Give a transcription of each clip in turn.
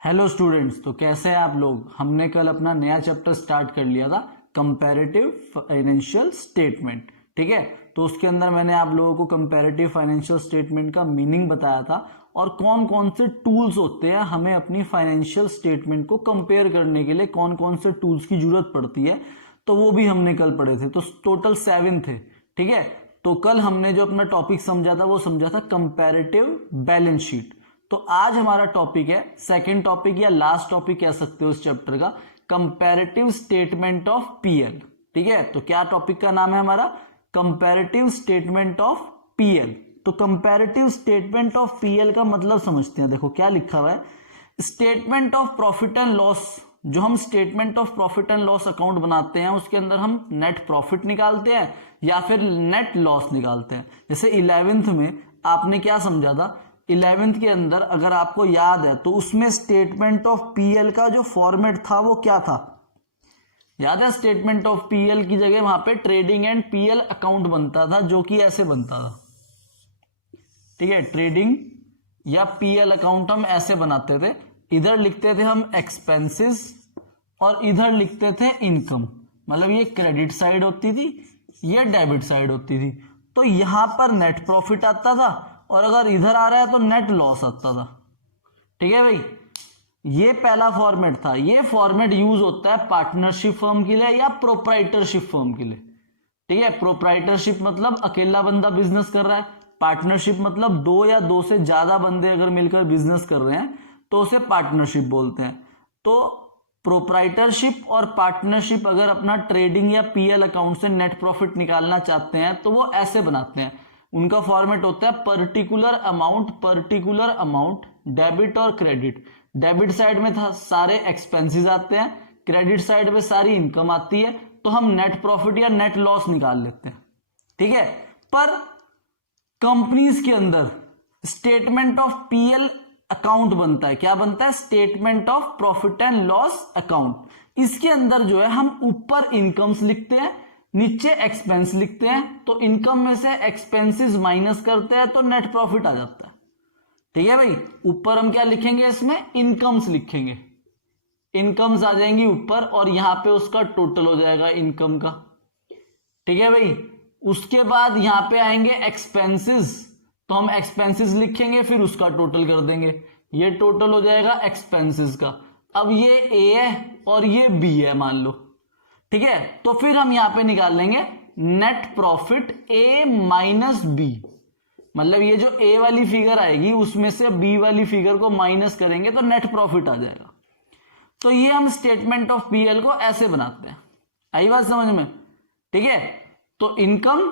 Hello students, तो कैसे हैं आप लोग। हमने कल अपना नया चैप्टर स्टार्ट कर लिया था, कंपैरेटिव फाइनेंशियल स्टेटमेंट। ठीक है, तो उसके अंदर मैंने आप लोगों को कंपैरेटिव फाइनेंशियल स्टेटमेंट का मीनिंग बताया था और कौन कौन से टूल्स होते हैं हमें अपनी फाइनेंशियल स्टेटमेंट को कंपेयर करने के लिए, कौन कौन से टूल्स की जरूरत पड़ती है, तो वो भी हमने कल पढ़े थे। तो टोटल 7 थे। ठीक है, तो कल हमने जो अपना टॉपिक समझा था वो समझा था कंपैरेटिव बैलेंस शीट। तो आज हमारा टॉपिक है, सेकंड टॉपिक या लास्ट टॉपिक कह सकते हो इस चैप्टर का, कंपैरेटिव स्टेटमेंट ऑफ पीएल। ठीक है, तो क्या टॉपिक का नाम है हमारा, कंपैरेटिव स्टेटमेंट ऑफ पीएल। तो कंपैरेटिव स्टेटमेंट ऑफ पीएल का मतलब समझते हैं। देखो क्या लिखा हुआ है, statement of profit and loss. जो हम statement of profit and loss account बनाते हैं उसके अंदर हम नेट प्रॉफिट निकालते हैं या फिर नेट लॉस निकालते हैं। जैसे 11th में आपने क्या समझा था, 11th के अंदर अगर आपको याद है तो उसमें स्टेटमेंट ऑफ पीएल का जो फॉर्मेट था वो क्या था, याद है। स्टेटमेंट ऑफ पीएल की जगह वहां पे ट्रेडिंग एंड पीएल अकाउंट बनता था, जो कि ऐसे बनता था। ठीक है, ट्रेडिंग या पीएल अकाउंट हम ऐसे बनाते थे, इधर लिखते थे हम एक्सपेंसेस और इधर लिखते थे इनकम। मतलब ये क्रेडिट साइड होती थी, ये डेबिट साइड होती थी। तो यहां पर नेट प्रॉफिट आता था और अगर इधर आ रहा है तो नेट लॉस आता था। ठीक है भाई, ये पहला फॉर्मेट था। ये फॉर्मेट यूज होता है पार्टनरशिप फर्म के लिए या प्रोप्राइटरशिप फर्म के लिए। ठीक है, प्रोप्राइटरशिप मतलब अकेला बंदा बिजनेस कर रहा है, पार्टनरशिप मतलब 2 या 2 से ज्यादा बंदे अगर मिलकर बिजनेस कर रहे हैं तो उसे पार्टनरशिप बोलते हैं। तो प्रोप्राइटरशिप और पार्टनरशिप अगर अपना ट्रेडिंग या पीएल अकाउंट से नेट प्रॉफिट निकालना चाहते हैं तो वो ऐसे बनाते हैं। उनका फॉर्मेट होता है पर्टिकुलर अमाउंट डेबिट और क्रेडिट। डेबिट साइड में था सारे एक्सपेंसेस आते हैं, क्रेडिट साइड में सारी इनकम आती है, तो हम नेट प्रॉफिट या नेट लॉस निकाल लेते हैं। ठीक है, पर कंपनीज के अंदर स्टेटमेंट ऑफ पीएल अकाउंट बनता है। क्या बनता है, statement of profit and loss account. इसके अंदर जो है हम ऊपर इनकम्स लिखते हैं, नीचे एक्सपेंस लिखते हैं। तो इनकम में से एक्सपेंसेस माइनस करते हैं तो नेट प्रॉफिट आ जाता है। ठीक है भाई, ऊपर हम क्या लिखेंगे, इसमें इनकम्स लिखेंगे, इनकम्स आ जाएंगी ऊपर और यहां पे उसका टोटल हो जाएगा इनकम का। ठीक है भाई, उसके बाद यहां पे आएंगे एक्सपेंसेस, तो हम एक्सपेंसेस लिखेंगे फिर उसका टोटल कर देंगे, ये टोटल हो जाएगा एक्सपेंसेस का। अब ये ए है और ये बी है मान लो। ठीक है, तो फिर हम यहां पे निकाल लेंगे नेट प्रॉफिट ए माइनस बी। मतलब ये जो ए वाली फिगर आएगी उसमें से बी वाली फिगर को माइनस करेंगे तो नेट प्रॉफिट आ जाएगा। तो ये हम स्टेटमेंट ऑफ पीएल को ऐसे बनाते हैं। आई बात समझ में। ठीक है, तो इनकम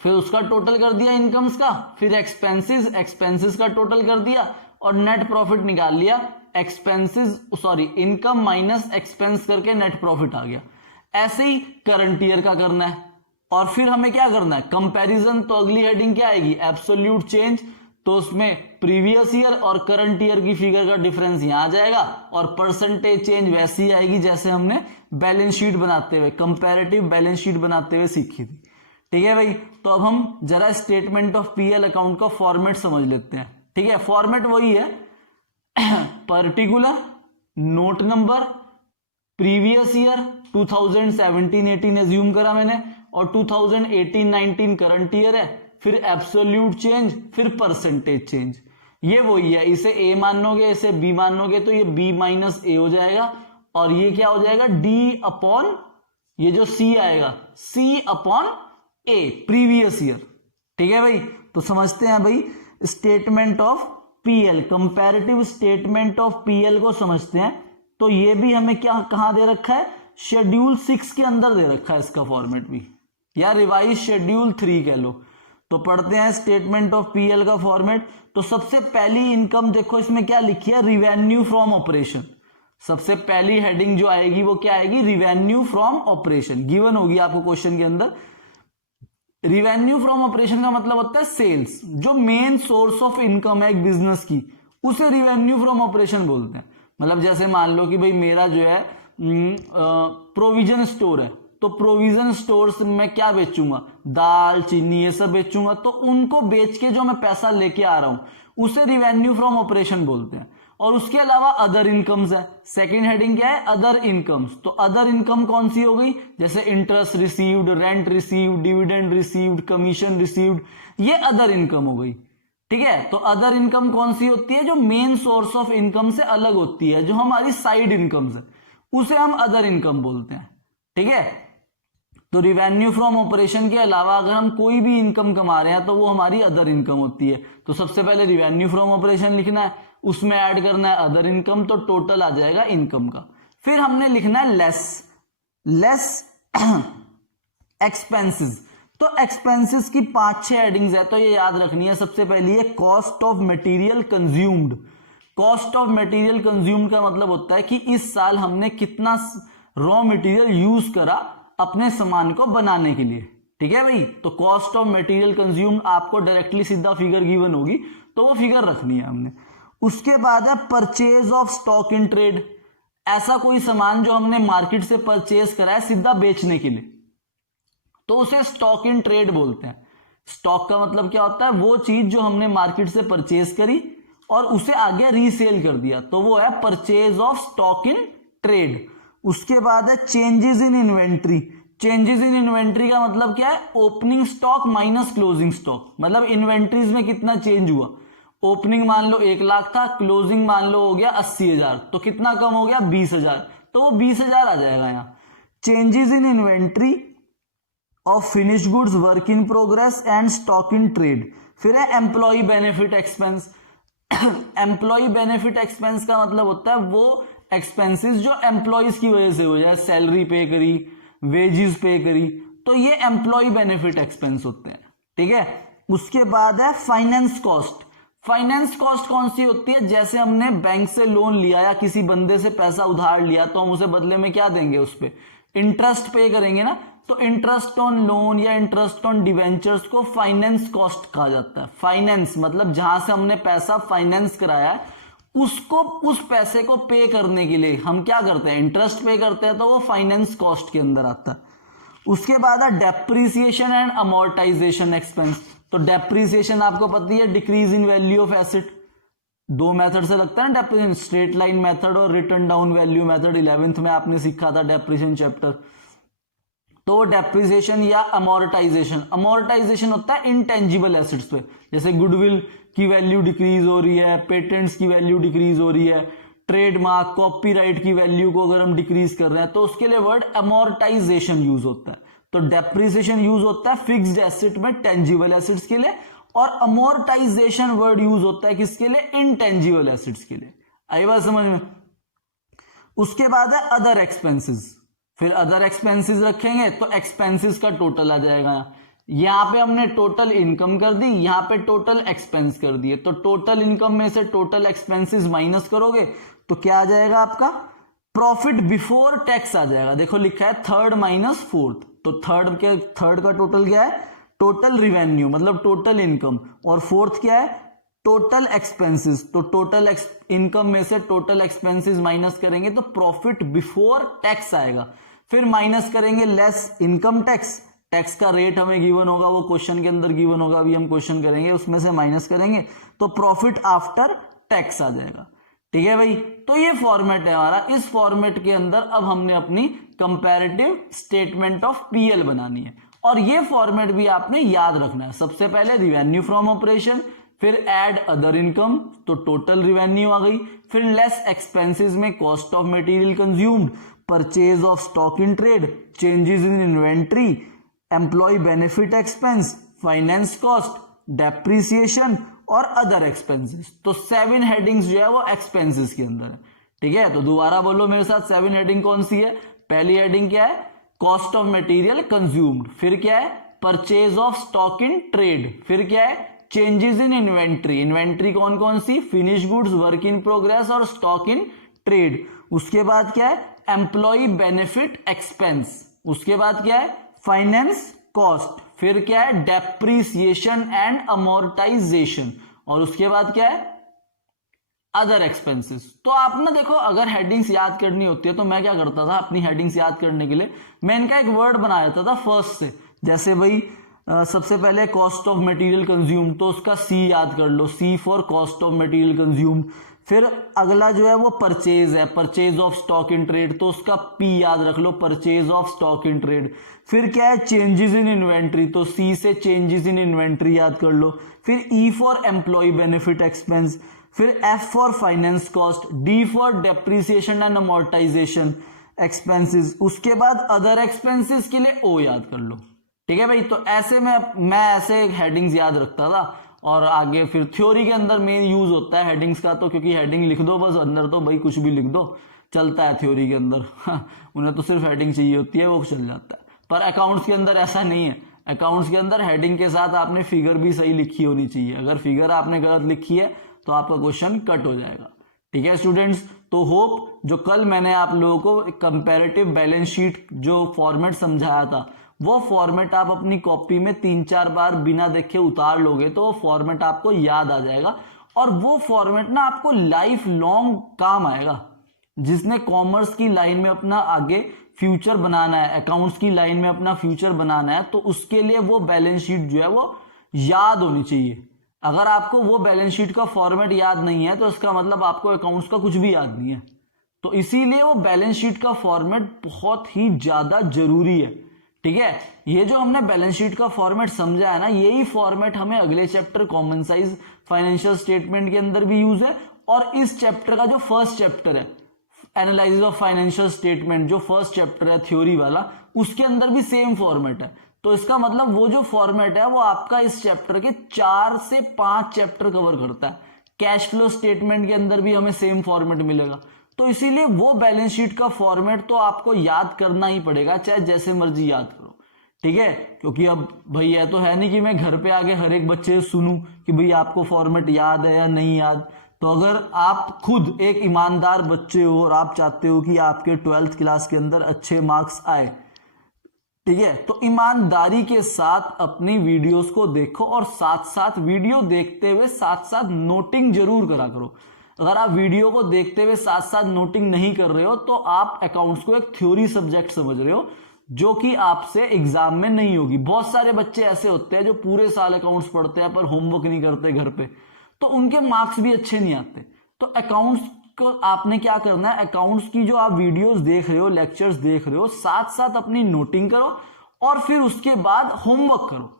फिर उसका टोटल कर दिया इनकम्स का, फिर एक्सपेंसेस का टोटल कर दिया और नेट प्रॉफिट निकाल लिया। इनकम माइनस एक्सपेंस करके नेट प्रॉफिट आ गया। ऐसे ही करंट ईयर का करना है और फिर हमें क्या करना है, कंपैरिजन। तो अगली हेडिंग क्या आएगी, एब्सोल्यूट चेंज। तो उसमें प्रीवियस ईयर और करंट ईयर की फिगर का डिफरेंस यहां आ जाएगा और परसेंटेज चेंज वैसी आएगी जैसे हमने बैलेंस शीट बनाते हुए, कंपैरेटिव बैलेंस शीट बनाते हुए सीखी थी। ठीक है भाई, तो अब हम जरा स्टेटमेंट ऑफ पीएल अकाउंट का फॉर्मेट समझ लेते हैं। ठीक है, फॉर्मेट वही है, particular, note number, previous year 2017-18 assume करा मैंने और 2018-19 करंट ईयर है, फिर एब्सोल्यूट चेंज, फिर परसेंटेज चेंज। ये वही है, इसे ए मानोगे इसे बी मानोगे तो ये बी माइनस ए हो जाएगा और ये क्या हो जाएगा, डी अपॉन ये जो सी आएगा, सी अपॉन ए प्रीवियस ईयर। ठीक है भाई, तो समझते हैं भाई statement of PL, comparative statement of PL को समझते हैं। तो ये भी हमें क्या कहां दे रखा है, शेड्यूल 6 के अंदर दे रखा है इसका फॉर्मेट भी, या रिवाइज शेड्यूल 3 कह लो। तो पढ़ते हैं स्टेटमेंट ऑफ पीएल का फॉर्मेट। तो सबसे पहली इनकम देखो इसमें क्या लिखी है, रिवेन्यू फ्रॉम ऑपरेशन। सबसे पहली हेडिंग जो आएगी वो क्या आएगी, रिवेन्यू फ्रॉम ऑपरेशन। गिवन होगी आपको क्वेश्चन के अंदर। रिवेन्यू फ्रॉम ऑपरेशन का मतलब होता है सेल्स। जो मेन सोर्स ऑफ इनकम है एक बिजनेस की, उसे रिवेन्यू फ्रॉम ऑपरेशन बोलते हैं। मतलब जैसे मान लो कि भाई मेरा जो है प्रोविजन स्टोर है, तो प्रोविजन स्टोर से मैं क्या बेचूंगा, दाल चीनी ये सब बेचूंगा। तो उनको बेच के जो मैं पैसा लेके आ रहा हूं उसे रिवेन्यू फ्रॉम ऑपरेशन बोलते हैं। और उसके अलावा अदर इनकम्स है। सेकंड हेडिंग क्या है? Other incomes. तो अदर इनकम कौन सी हो गई? जैसे interest received, rent received, dividend received, commission received, ये अदर इनकम हो गई। ठीक है, तो अदर इनकम कौन सी होती है? जो मेन सोर्स ऑफ इनकम से अलग होती है, जो हमारी साइड इनकम्स है, उसे हम अदर इनकम बोलते हैं। ठीक है, तो रिवेन्यू फ्रॉम ऑपरेशन के अलावा अगर हम कोई भी इनकम कमा रहे हैं तो वो हमारी अदर इनकम होती है। तो सबसे पहले रिवेन्यू फ्रॉम ऑपरेशन लिखना है, उसमें ऐड करना है अदर इनकम, तो टोटल आ जाएगा इनकम का। फिर हमने लिखना है लेस एक्सपेंसेस। तो एक्सपेंसेस की 5-6 हेडिंग्स है, तो ये याद रखनी है। सबसे पहली है cost of material consumed. Cost of material consumed का मतलब होता है कि इस साल हमने कितना रॉ मटेरियल यूज करा अपने सामान को बनाने के लिए। ठीक है भाई, तो कॉस्ट ऑफ मटेरियल कंज्यूम्ड आपको डायरेक्टली सीधा फिगर गिवन होगी, तो वो फिगर रखनी है हमने। उसके बाद है purchase of stock in trade. ऐसा कोई सामान जो हमने मार्केट से परचेज करा है सीधा बेचने के लिए, तो उसे स्टॉक इन ट्रेड बोलते हैं। स्टॉक का मतलब क्या होता है? वो चीज जो हमने मार्केट से परचेज करी और उसे आगे रीसेल कर दिया, तो वो है purchase of stock in trade. उसके बाद है changes in inventory. Changes in inventory का मतलब क्या है? Opening stock minus closing stock. मतलब इन्वेंट्रीज में कितना चेंज हुआ। ओपनिंग मान लो 1 लाख था, क्लोजिंग मान लो हो गया 80,000, तो कितना कम हो गया? 20,000, तो वो 20,000 आ जाएगा यहाँ। Changes in inventory of finished goods, work in progress and stock in trade. फिर है employ benefit expense. Employ benefit expense का मतलब होता है वो एक्सपेंसेस जो एम्प्लॉयज की वजह से हो जाए, सैलरी पे करी, वेजेस पे करी, तो ये एम्प्लॉय बेनिफिट एक्सपेंस होते हैं। ठीक है, उसके बाद है फाइनेंस कॉस्ट। फाइनेंस कॉस्ट कौन सी होती है? जैसे हमने बैंक से लोन लिया या किसी बंदे से पैसा उधार लिया, तो हम उसे बदले में क्या देंगे? उस पे इंटरेस्ट पे करेंगे ना। तो इंटरेस्ट ऑन लोन या इंटरेस्ट ऑन डिवेंचर्स को फाइनेंस कॉस्ट कहा जाता है। फाइनेंस मतलब जहां से हमने पैसा फाइनेंस कराया है, उसको, उस पैसे को पे करने के लिए हम क्या करते हैं? इंटरेस्ट पे करते हैं, तो वो फाइनेंस कॉस्ट के अंदर आता है। उसके बाद है डेप्रीसिएशन एंड अमोर्टाइजेशन एक्सपेंस। तो डेप्रीसिएशन आपको पता ही है, decrease in value of asset. 2 method से लगता है ना डेप्रीसिएशन, स्ट्रेट लाइन मेथड और return down value method. 11th में आपने सीखा था डेप्रीसिएशन चैप्टर। तो डेप्रीसिएशन या अमोर्टाइजेशन, अमोर्टाइजेशन होता है इंटेंजिबल एसेट्स पे, जैसे गुडविल की वैल्यू डिक्रीज हो रही है, पेटेंट्स की वैल्यू डिक्रीज हो रही है, ट्रेडमार्क, कॉपीराइट की वैल्यू को अगर हम डिक्रीज कर रहे हैं, तो उसके लिए वर्ड अमोर्टाइजेशन यूज होता है। तो डेप्रीसिएशन यूज होता है फिक्स्ड एसेट में टेंजिबल एसेट्स के लिए, और अमोर्टाइजेशन वर्ड यूज होता है किसके लिए? इनटेंजिबल एसेट्स के लिए। आई बात समझ में? उसके बाद है अदर एक्सपेंसेस। फिर अदर एक्सपेंसेस रखेंगे तो एक्सपेंसेस का टोटल आ जाएगा। यहां पे हमने टोटल इनकम कर दी, यहां पे टोटल एक्सपेंस कर दिए, तो टोटल इनकम में से टोटल एक्सपेंसेस माइनस करोगे तो क्या आ जाएगा आपका? प्रॉफिट बिफोर टैक्स आ जाएगा। देखो लिखा है थर्ड माइनस फोर्थ, तो थर्ड का टोटल क्या है? टोटल रिवेन्यू मतलब टोटल इनकम, और फोर्थ क्या है? Total expenses. तो टोटल इनकम में से टोटल एक्सपेंसेस माइनस करेंगे तो प्रॉफिट बिफोर टैक्स आएगा। फिर माइनस करेंगे लेस इनकम टैक्स। टैक्स का रेट हमें गिवन होगा, वो क्वेश्चन के अंदर गिवन होगा, अभी हम क्वेश्चन करेंगे, उसमें से माइनस करेंगे तो प्रॉफिट आफ्टर टैक्स आ जाएगा। ठीक है भाई, तो ये फॉर्मेट है हमारा। इस फॉर्मेट के अंदर अब हमने अपनी कंपैरेटिव स्टेटमेंट ऑफ पीएल बनानी है, और ये फॉर्मेट भी आपने याद रखना है। सबसे पहले रिवेन्यू फ्रॉम ऑपरेशन, फिर ऐड अदर इनकम, तो टोटल रिवेन्यू आ गई। फिर लेस एक्सपेंसेस में cost of material consumed, purchase of stock in trade, changes in inventory, employ benefit expense, finance cost, depreciation और अदर एक्सपेंसेस। तो 7 हेडिंग्स जो है वो एक्सपेंसेस के अंदर है। ठीक है, तो दोबारा बोलो मेरे साथ, 7 हेडिंग कौन सी है? पहली हेडिंग क्या है? Cost of material consumed. फिर क्या है? Purchase of stock in trade. फिर क्या है? Changes in inventory. इन्वेंट्री कौन कौन सी? Finish goods, work in progress और स्टॉक इन ट्रेड। उसके बाद क्या है? Employ benefit expense. उसके बाद क्या है? Finance cost. फिर क्या है? Depreciation and amortisation. और उसके बाद क्या है? Other expenses. तो आप ना देखो, अगर हेडिंग्स याद करनी होती है तो मैं क्या करता था, अपनी हेडिंग्स याद करने के लिए मैं इनका एक वर्ड बना देता था फर्स्ट से। जैसे भाई सबसे पहले कॉस्ट ऑफ मटेरियल कंज्यूम, तो उसका सी याद कर लो, C for cost of material consume. फिर अगला जो है वो परचेज है, purchase of stock in trade, तो उसका पी याद रख लो, purchase of stock in trade. फिर क्या है, चेंजेस इन इन्वेंट्री, तो सी से चेंजेस इन इन्वेंट्री याद कर लो। फिर E for employ benefit expense, फिर F for finance cost, D for depreciation and amortisation expenses, उसके बाद अदर एक्सपेंसेस के लिए ओ याद कर लो। ठीक है भाई, तो ऐसे मैं ऐसे हेडिंग्स याद रखता था, और आगे फिर थ्योरी के अंदर मेन यूज होता है हेडिंग्स का, तो क्योंकि हेडिंग लिख दो बस, अंदर तो भाई कुछ भी लिख दो चलता है थ्योरी के अंदर उन्हें तो सिर्फ हेडिंग चाहिए होती है, वो चल जाता है। पर अकाउंट्स के अंदर ऐसा नहीं है, अकाउंट्स के अंदर हेडिंग के साथ आपने फिगर भी सही लिखी होनी चाहिए, अगर फिगर आपने गलत लिखी है तो आपका क्वेश्चन कट हो जाएगा। ठीक है स्टूडेंट्स, तो होप जो कल मैंने आप लोगों को कंपैरेटिव बैलेंस शीट जो फॉर्मेट समझाया था, वो फॉर्मेट आप अपनी कॉपी में 3-4 बार बिना देखे उतार लोगे तो वो फॉर्मेट आपको याद आ जाएगा, और वो फॉर्मेट ना आपको लाइफ लॉन्ग काम आएगा। जिसने कॉमर्स की लाइन में अपना आगे फ्यूचर बनाना है, अकाउंट्स की लाइन में अपना फ्यूचर बनाना है, तो उसके लिए वो बैलेंस शीट जो है वो याद होनी चाहिए। अगर आपको वो बैलेंस शीट का फॉर्मेट याद नहीं है तो इसका मतलब आपको अकाउंट्स का कुछ भी याद नहीं है। तो इसीलिए वो बैलेंस शीट का फॉर्मेट बहुत ही ज्यादा जरूरी है। ठीक है, ये जो हमने बैलेंस शीट का फॉर्मेट समझा है ना, यही फॉर्मेट हमें अगले chapter common size financial statement के अंदर भी यूज है, और इस चैप्टर का जो फर्स्ट चैप्टर है एनालिसिस ऑफ फाइनेंशियल स्टेटमेंट, जो फर्स्ट चैप्टर है थ्योरी वाला, उसके अंदर भी सेम फॉर्मेट है। तो इसका मतलब वो जो फॉर्मेट है वो आपका इस चैप्टर के 4 से 5 चैप्टर कवर करता है। कैश फ्लो स्टेटमेंट के अंदर भी हमें सेम फॉर्मेट मिलेगा, तो इसीलिए वो बैलेंस शीट का फॉर्मेट तो आपको याद करना ही पड़ेगा, चाहे जैसे मर्जी याद करो। ठीक है, क्योंकि अब भाई यह तो है नहीं कि मैं घर पे आके हर एक बच्चे से सुनूं कि भाई आपको फॉर्मेट याद है या नहीं याद। तो अगर आप खुद एक ईमानदार बच्चे हो और आप चाहते हो कि आपके 12th क्लास के अंदर अच्छे मार्क्स आए, ठीक है, तो ईमानदारी के साथ अपनी वीडियोस को देखो, और साथ साथ वीडियो देखते हुए साथ साथ नोटिंग जरूर करा करो। अगर आप वीडियो को देखते हुए साथ साथ नोटिंग नहीं कर रहे हो तो आप अकाउंट्स को एक थ्योरी सब्जेक्ट समझ रहे हो, जो कि आपसे एग्जाम में नहीं होगी। बहुत सारे बच्चे ऐसे होते हैं जो पूरे साल अकाउंट्स पढ़ते हैं पर होमवर्क नहीं करते घर पे, तो उनके मार्क्स भी अच्छे नहीं आते। तो अकाउंट्स को आपने क्या करना है, अकाउंट्स की जो आप वीडियोस देख रहे हो, लेक्चर्स देख रहे हो, साथ साथ अपनी नोटिंग करो, और फिर उसके बाद होमवर्क करो।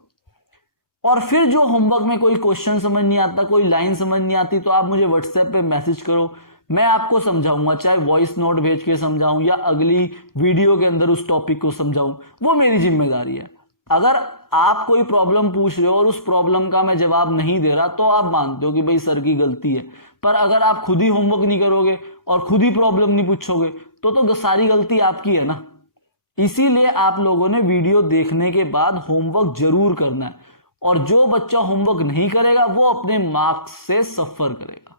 और फिर जो होमवर्क में कोई क्वेश्चन समझ नहीं आता, कोई लाइन समझ नहीं आती, तो आप मुझे व्हाट्सएप पे मैसेज करो, मैं आपको समझाऊंगा, चाहे वॉइस नोट भेज के समझाऊं या अगली वीडियो के अंदर उस टॉपिक को समझाऊं, वो मेरी जिम्मेदारी है। अगर आप कोई प्रॉब्लम पूछ रहे हो और उस प्रॉब्लम का मैं जवाब नहीं दे रहा, तो आप मानते हो कि भाई सर की गलती है। पर अगर आप खुद ही होमवर्क नहीं करोगे और खुद ही प्रॉब्लम नहीं पूछोगे तो सारी गलती आपकी है ना। इसीलिए आप लोगों ने वीडियो देखने के बाद होमवर्क जरूर करना है, और जो बच्चा होमवर्क नहीं करेगा वो अपने मार्क्स से सफर करेगा।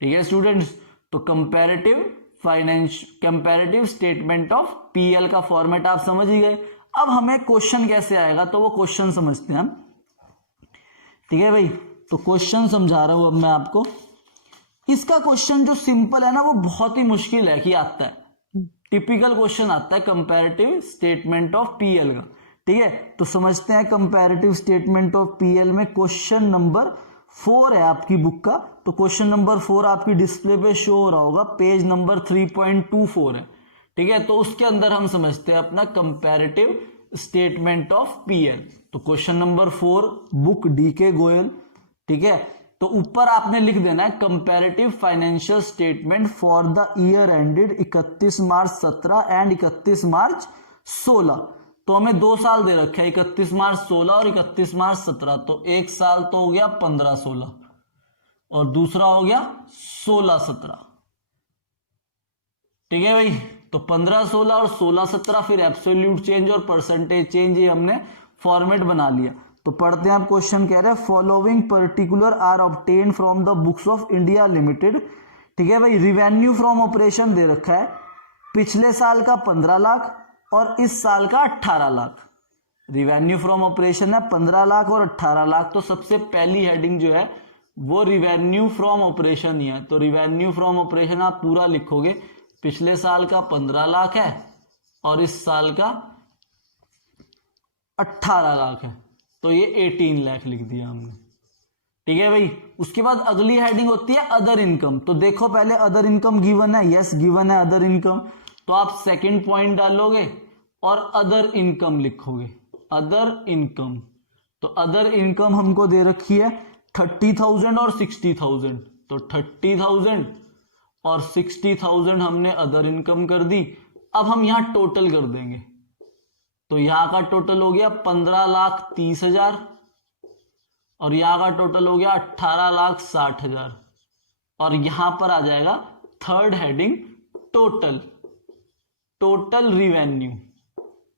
ठीक है स्टूडेंट्स, तो कंपैरेटिव स्टेटमेंट ऑफ पीएल का फॉर्मेट आप समझ ही गए। अब हमें क्वेश्चन कैसे आएगा, तो वो क्वेश्चन समझते हैं हम। ठीक है भाई, तो क्वेश्चन समझा रहा हूं अब मैं आपको। इसका क्वेश्चन जो सिंपल है ना, वो बहुत ही मुश्किल है कि आता है, टिपिकल क्वेश्चन आता है कंपैरेटिव स्टेटमेंट ऑफ पीएल का। ठीक है, तो समझते हैं कंपैरेटिव स्टेटमेंट ऑफ पीएल में क्वेश्चन नंबर 4 है आपकी बुक का। तो क्वेश्चन नंबर 4 आपकी डिस्प्ले पे शो हो रहा होगा, पेज नंबर 3.24 है। ठीक है, तो उसके अंदर हम समझते हैं अपना कंपैरेटिव स्टेटमेंट ऑफ पीएल। तो question number 4 book DK Goyal. ठीक है, तो ऊपर आपने लिख देना है comparative financial statement for the year ended 31 March 17 and 31 March 16। तो हमें 2 साल दे रखे हैं, 31 मार्च 16 और 31 मार्च 17। तो एक साल तो हो गया 15-16 और दूसरा हो गया 16-17। ठीक है भाई, तो 15-16 और 16-17, फिर एब्सोल्यूट चेंज और परसेंटेज चेंज, ये हमने फॉर्मेट बना लिया। तो पढ़ते हैं, आप क्वेश्चन कह रहे हैं following particular are obtain from the books of India limited. ठीक है भाई, रिवेन्यू फ्रॉम ऑपरेशन दे रखा है, पिछले साल का 15 लाख और इस साल का 18 लाख। रिवेन्यू फ्रॉम ऑपरेशन है 15 लाख और 18 लाख, तो सबसे पहली हेडिंग जो है वो रिवेन्यू फ्रॉम ऑपरेशन ही है। तो रिवेन्यू फ्रॉम ऑपरेशन आप पूरा लिखोगे, पिछले साल का 15 लाख है और इस साल का 18 लाख है, तो ये 18 लाख लिख दिया हमने। ठीक है भाई। उसके बाद अगली हेडिंग होती है अदर इनकम। तो देखो पहले अदर इनकम गिवन है, यस गिवन है अदर इनकम, तो आप सेकंड पॉइंट डालोगे और अदर इनकम लिखोगे, अदर इनकम। तो अदर इनकम हमको दे रखी है 30,000 और 60,000, तो 30,000 और 60,000 हमने अदर इनकम कर दी। अब हम यहां टोटल कर देंगे, तो यहां का टोटल हो गया 15,30,000 और यहां का टोटल हो गया 18,60,000 और यहां पर आ जाएगा third heading total, total revenue.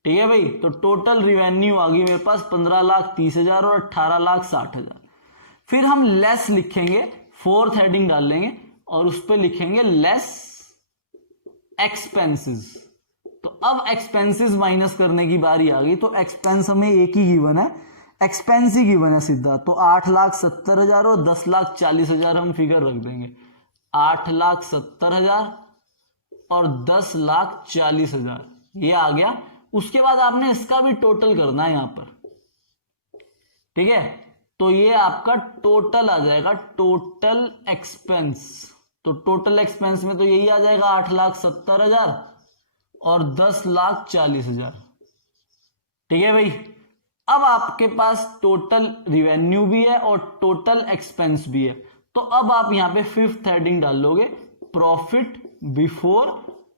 ठीक है भाई, तो टोटल रिवेन्यू आ गई मेरे पास 15,30,000 और 18,60,000। फिर हम लेस लिखेंगे, फोर्थ हेडिंग डाल लेंगे और उस पर लिखेंगे लेस एक्सपेंसेस। तो अब एक्सपेंसेस माइनस करने की बारी आ गई। तो एक्सपेंस हमें एक ही गिवन है, एक्सपेंस ही गिवन है सीधा, तो 8,70,000 और 10,40,000 हम फिगर रख देंगे, 8,70,000 और 10,40,000 ये आ गया। उसके बाद आपने इसका भी टोटल करना है यहां पर, ठीक है। तो ये आपका टोटल आ जाएगा, टोटल एक्सपेंस। तो टोटल एक्सपेंस में तो यही आ जाएगा 8,70,000 और 10,40,000। ठीक है भाई। अब आपके पास टोटल रिवेन्यू भी है और टोटल एक्सपेंस भी है। तो अब आप यहां पे फिफ्थ हेडिंग डाल लोगे प्रॉफिट बिफोर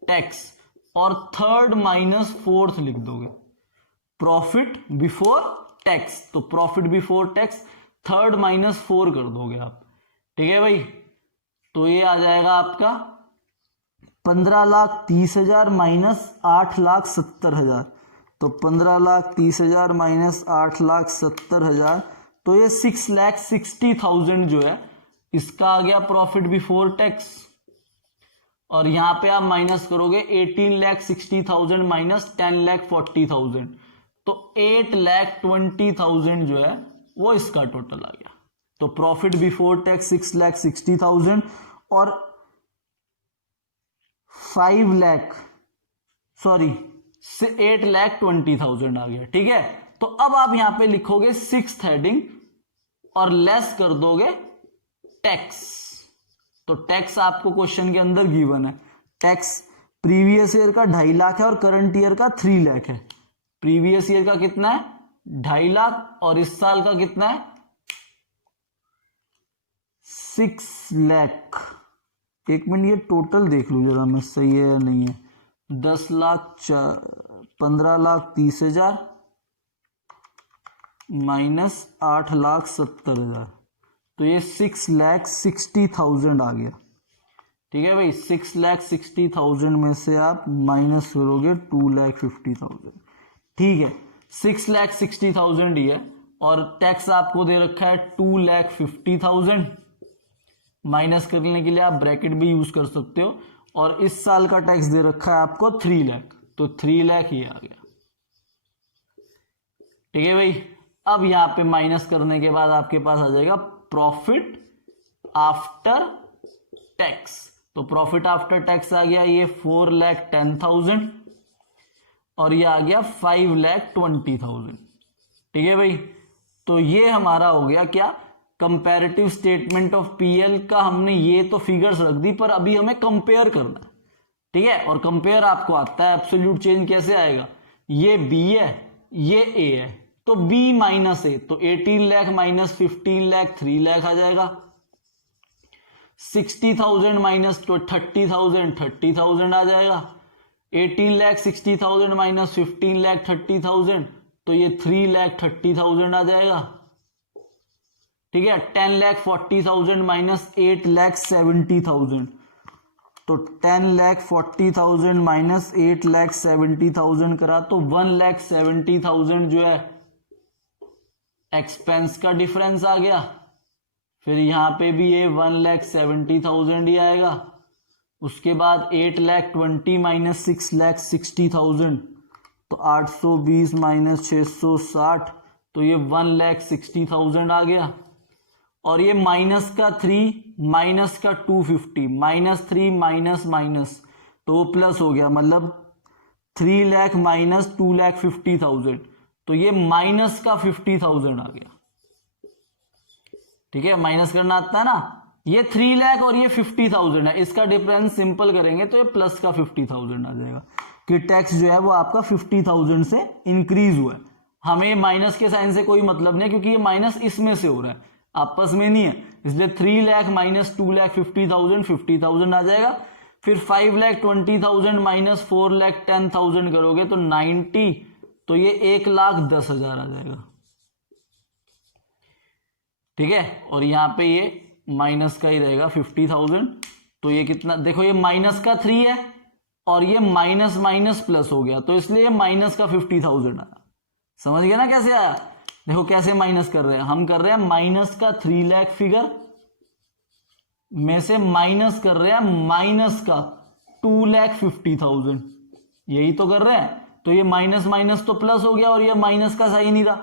टैक्स और थर्ड माइनस फोर्थ लिख दोगे प्रॉफिट बिफोर टैक्स। तो profit before tax third minus 4 कर दोगे आप। ठीक है भाई। तो ये आ जाएगा आपका 15,30,000 माइनस 8,70,000। तो 15,30,000 माइनस 8,70,000, तो ये 6,60,000 जो है इसका आ गया प्रॉफिट बिफोर टैक्स। और यहां पे आप माइनस करोगे 18,60,000 माइनस 10,40,000, तो 8,20,000 जो है वो इसका टोटल आ गया। तो प्रॉफिट बिफोर टैक्स 6,60,000 और 8,20,000 आ गया। ठीक है। तो अब आप यहां पे लिखोगे सिक्स्थ हेडिंग और लेस कर दोगे टैक्स। तो टैक्स आपको क्वेश्चन के अंदर गिवन है, टैक्स प्रीवियस ईयर का 2.5 लाख है और करंट ईयर का 3 लाख है। प्रीवियस ईयर का कितना है 2.5 लाख और इस साल का कितना है 6 लाख। एक मिनट ये टोटल देख लूं जरा मैं, सही है या नहीं है। 15,30,000 माइनस 8,70,000, तो ये 6,60,000 आ गया। ठीक है भाई। 6,60,000 में से आप माइनस करोगे 2,50,000। ठीक है। 6,60,000 ही है और टैक्स आपको दे रखा है 2,50,000। माइनस करने के लिए आप ब्रैकेट भी यूज कर सकते हो। और इस साल का टैक्स दे रखा है आपको 3 लाख, तो 3 लाख ये आ गया। ठीक है भाई। अब यहां पे माइनस करने के बाद आपके पास आ जाएगा प्रॉफिट आफ्टर टैक्स। तो प्रॉफिट आफ्टर टैक्स आ गया ये 4,10,000 और ये आ गया 5,20,000। ठीक है भाई। तो ये हमारा हो गया क्या, कंपैरेटिव स्टेटमेंट ऑफ पीएल का। हमने ये तो फिगर्स रख दी, पर अभी हमें कंपेयर करना है। ठीक है। और कंपेयर आपको आता है, एब्सोल्यूट चेंज कैसे आएगा, ये बी है ये ए है, तो बी माइनस ए, तो 18 लाख माइनस 15 लाख 3 लाख आ जाएगा। 60,000 माइनस 30,000 30,000 आ जाएगा। 18,60,000 माइनस 15,30,000, तो ये 3,30,000 आ जाएगा। ठीक है। 10,40,000 माइनस 8,70,000, तो 10,40,000 माइनस 8,70,000 करा तो 1,70,000 जो है एक्सपेंस का डिफरेंस आ गया। फिर यहां पे भी ये 1,70,000 ही आएगा। उसके बाद 8,20,000 माइनस 6,60,000, तो 820 माइनस 660, तो ये 1,60,000 आ गया। और ये माइनस का 3 माइनस का 250, माइनस 3 माइनस माइनस, तो प्लस हो गया, मतलब 3 लाख माइनस 2,50,000, तो ये माइनस का 50,000 आ गया। ठीक है, माइनस करना आता है ना। ये 3 लाख और ये 50,000 है, इसका डिफरेंस सिंपल करेंगे तो ये प्लस का 50,000 आ जाएगा कि टैक्स जो है वो आपका 50,000 से इंक्रीज हुआ है। हमें माइनस के साइन से कोई मतलब नहीं, क्योंकि ये माइनस इसमें से हो रहा है, आपस में नहीं है, इसलिए 3 लाख माइनस 2 लाख 50,000 50,000 आ जाएगा। फिर 5 लाख 20,000 माइनस 4 लाख 10,000 करोगे तो 90, तो ये 1,10,000 आ जाएगा। ठीक है, और यहाँ पे ये माइनस का ही रहेगा 50,000, तो ये कितना, देखो ये माइनस का 3 है और ये माइनस माइनस प्लस हो गया, तो इसलिए ये माइनस का 50,000 आया। समझ गया ना कैसे आया? देखो कैसे माइनस कर रहे हैं, हम कर रहे हैं माइनस का 3 लाख फिगर में से माइनस कर रहे हैं माइनस का 2,50,000, यही तो कर रहे हैं। तो ये माइनस माइनस तो प्लस हो गया और ये माइनस का साइन ही रहा,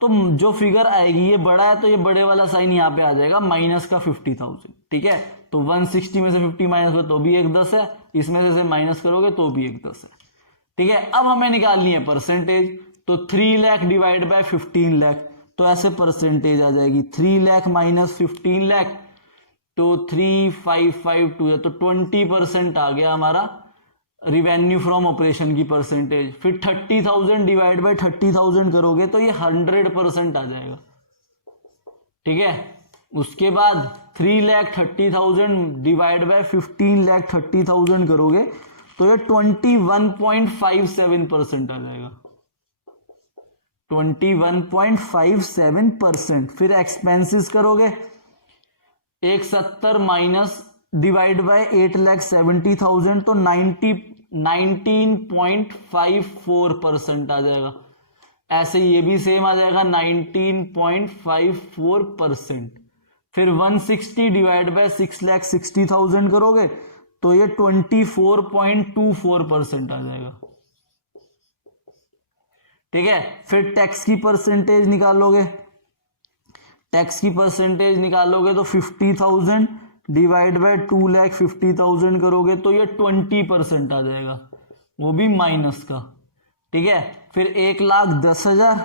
तो जो फिगर आएगी ये बड़ा है तो ये बड़े वाला साइन यहाँ पे आ जाएगा माइनस का 50,000। ठीक है, तो 160 में से 50 माइनस करो तो भी 1,10 है, इसमें से माइनस करोगे तो भी 1,10 है। ठीक है, अब हमें निकालनी है परसेंटेज, तो 3 लाख डिवाइड बाय 15 लाख, तो ऐसे परसेंटेज आ जाएगी 3 लाख माइनस 15 लाख, तो 3,552 है, तो 20% आ गया हमारा रिवेन्यू फ्रॉम ऑपरेशन की परसेंटेज। फिर 30,000 डिवाइड बाय 30,000 करोगे तो ये 100% आ जाएगा। ठीक है, उसके बाद 3,30,000 डिवाइड बाय 15,30,000 करोगे तो ये 21.57% आ जाएगा, 21.57%। फिर एक्सपेंसेस करोगे 170 माइनस डिवाइड बाय 8,70,000, तो 19.54% आ जाएगा। ऐसे ये भी सेम आ जाएगा 19.54%। फिर 160 डिवाइड बाय 6,60,000 करोगे तो ये 24.24% आ जाएगा। ठीक है, फिर टैक्स की परसेंटेज निकालोगे, टैक्स की परसेंटेज निकालोगे तो 50,000 डिवाइड बाय 2,50,000 करोगे तो ये 20% आ जाएगा, वो भी माइनस का। ठीक है, फिर 1,10,000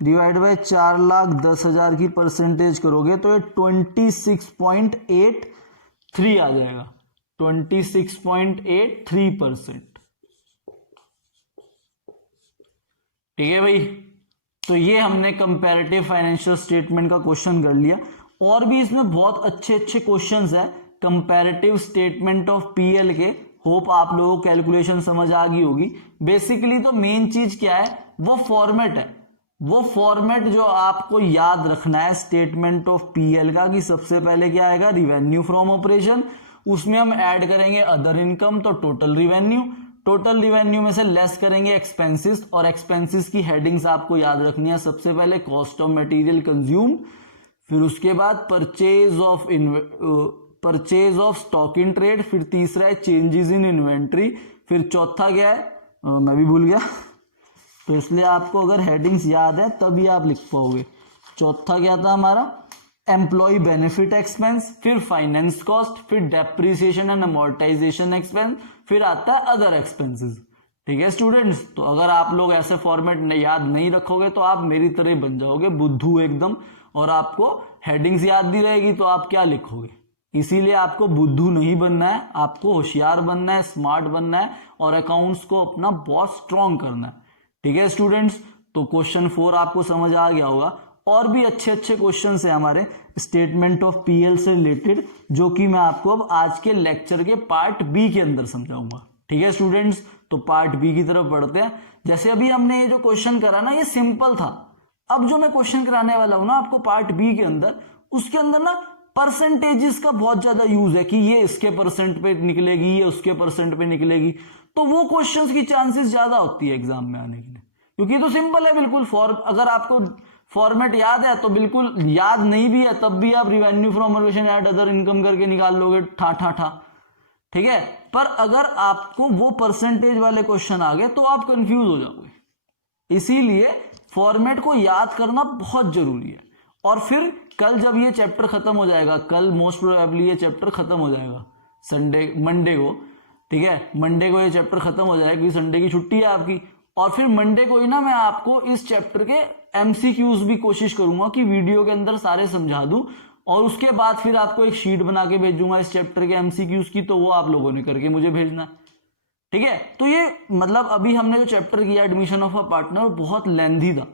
डिवाइड बाय 4,10,000 की परसेंटेज करोगे तो ये 26.83 आ जाएगा, 26.83%। ठीक है भाई, तो ये हमने कंपैरेटिव फाइनेंशियल स्टेटमेंट का क्वेश्चन कर लिया। और भी इसमें बहुत अच्छे अच्छे क्वेश्चंस है कंपैरेटिव स्टेटमेंट ऑफ पीएल के। होप आप लोगों को कैलकुलेशन समझ आ गई होगी। बेसिकली तो मेन चीज क्या है, वो फॉर्मेट है, वो फॉर्मेट जो आपको याद रखना है स्टेटमेंट ऑफ पीएल का, कि सबसे पहले क्या आएगा, रिवेन्यू फ्रॉम ऑपरेशन, उसमें हम ऐड करेंगे अदर इनकम, तो टोटल रिवेन्यू, टोटल रिवेन्यू में से लेस करेंगे एक्सपेंसेस, और एक्सपेंसेस की हेडिंग्स आपको याद रखनी है। सबसे पहले कॉस्ट ऑफ मटेरियल कंज्यूम, फिर उसके बाद purchase of stock in trade, फिर तीसरा है चेंजेस इन इन्वेंट्री, फिर चौथा क्या है मैं भी भूल गया, तो इसलिए आपको अगर हेडिंग्स याद है तभी आप लिख पाओगे। चौथा क्या था हमारा, एम्प्लॉय बेनिफिट एक्सपेंस, फिर फाइनेंस कॉस्ट, फिर डेप्रिसिएशन एंड अमोर्टाइजेशन एक्सपेंस, फिर आता है अदर एक्सपेंसेस। ठीक है स्टूडेंट्स, तो अगर आप लोग ऐसे फॉर्मेट याद नहीं रखोगे तो आप मेरी तरह बन जाओगे बुद्धू एकदम, और आपको हेडिंग्स याद नहीं रहेगी तो आप क्या लिखोगे। इसीलिए आपको बुद्धू नहीं बनना है, आपको होशियार बनना है, स्मार्ट बनना है, और अकाउंट्स को अपना बहुत स्ट्रॉन्ग करना है। ठीक है स्टूडेंट्स, तो क्वेश्चन 4 आपको समझ आ गया होगा। और भी अच्छे अच्छे क्वेश्चन है हमारे स्टेटमेंट ऑफ पीएल से रिलेटेड, जो कि मैं आपको अब आज के लेक्चर के पार्ट बी के अंदर समझाऊंगा। ठीक है स्टूडेंट्स, तो पार्ट बी की तरफ बढ़ते हैं। जैसे अभी हमने ये जो क्वेश्चन करा ना, ये सिंपल था। अब जो मैं क्वेश्चन कराने वाला हूं ना आपको पार्ट बी के अंदर, उसके अंदर ना परसेंटेजेस का बहुत ज्यादा यूज है, कि ये इसके परसेंट पे निकलेगी, ये उसके परसेंट पे निकलेगी, तो वो क्वेश्चंस की चांसेस ज्यादा होती है एग्जाम में आने के लिए, क्योंकि तो सिंपल है बिल्कुल। अगर आपको फॉर्मेट याद है तो बिल्कुल, याद नहीं भी है तब भी आप revenue from operation add other income करके निकाल लोगे ठा ठा ठा। ठीक है, पर अगर आपको वो परसेंटेज वाले क्वेश्चन आ गए तो आप कंफ्यूज हो जाओगे। इसीलिए फॉर्मेट को याद करना बहुत जरूरी है। और फिर कल जब ये चैप्टर खत्म हो जाएगा, कल मोस्ट प्रोबेबली ये चैप्टर खत्म हो जाएगा मंडे को। ठीक है, मंडे को ये चैप्टर खत्म हो जाएगा क्योंकि संडे की छुट्टी है आपकी। और फिर मंडे को ही ना मैं आपको इस चैप्टर के एमसीक्यूज भी कोशिश करूंगा कि वीडियो के अंदर सारे समझा दूं, और उसके बाद फिर आपको एक शीट बना के भेजूंगा इस चैप्टर के एमसीक्यूज की, तो वो आप लोगों ने करके मुझे भेजना। ठीक है, तो ये मतलब अभी हमने जो चैप्टर किया एडमिशन ऑफ अ पार्टनर बहुत लेंथी था।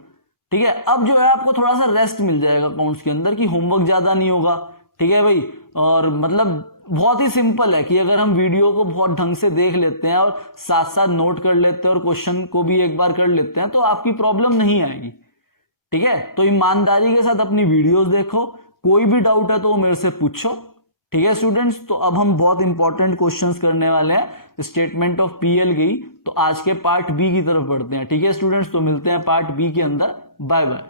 ठीक है, अब जो है आपको थोड़ा सा रेस्ट मिल जाएगा अकाउंट्स के अंदर कि होमवर्क ज्यादा नहीं होगा। ठीक है भाई, और मतलब बहुत ही सिंपल है कि अगर हम वीडियो को बहुत ढंग से देख लेते हैं और साथ साथ नोट कर लेते हैं और क्वेश्चन को भी एक बार कर लेते हैं तो आपकी प्रॉब्लम नहीं आएगी। ठीक है, तो ईमानदारी के साथ अपनी वीडियोस देखो, कोई भी डाउट है तो वो मेरे से पूछो। ठीक है स्टूडेंट्स, तो अब हम बहुत इंपॉर्टेंट क्वेश्चंस करने वाले हैं स्टेटमेंट ऑफ पीएल गई, तो आज के पार्ट बी की तरफ बढ़ते हैं। ठीक है स्टूडेंट्स, तो मिलते हैं पार्ट बी के अंदर। Bye bye.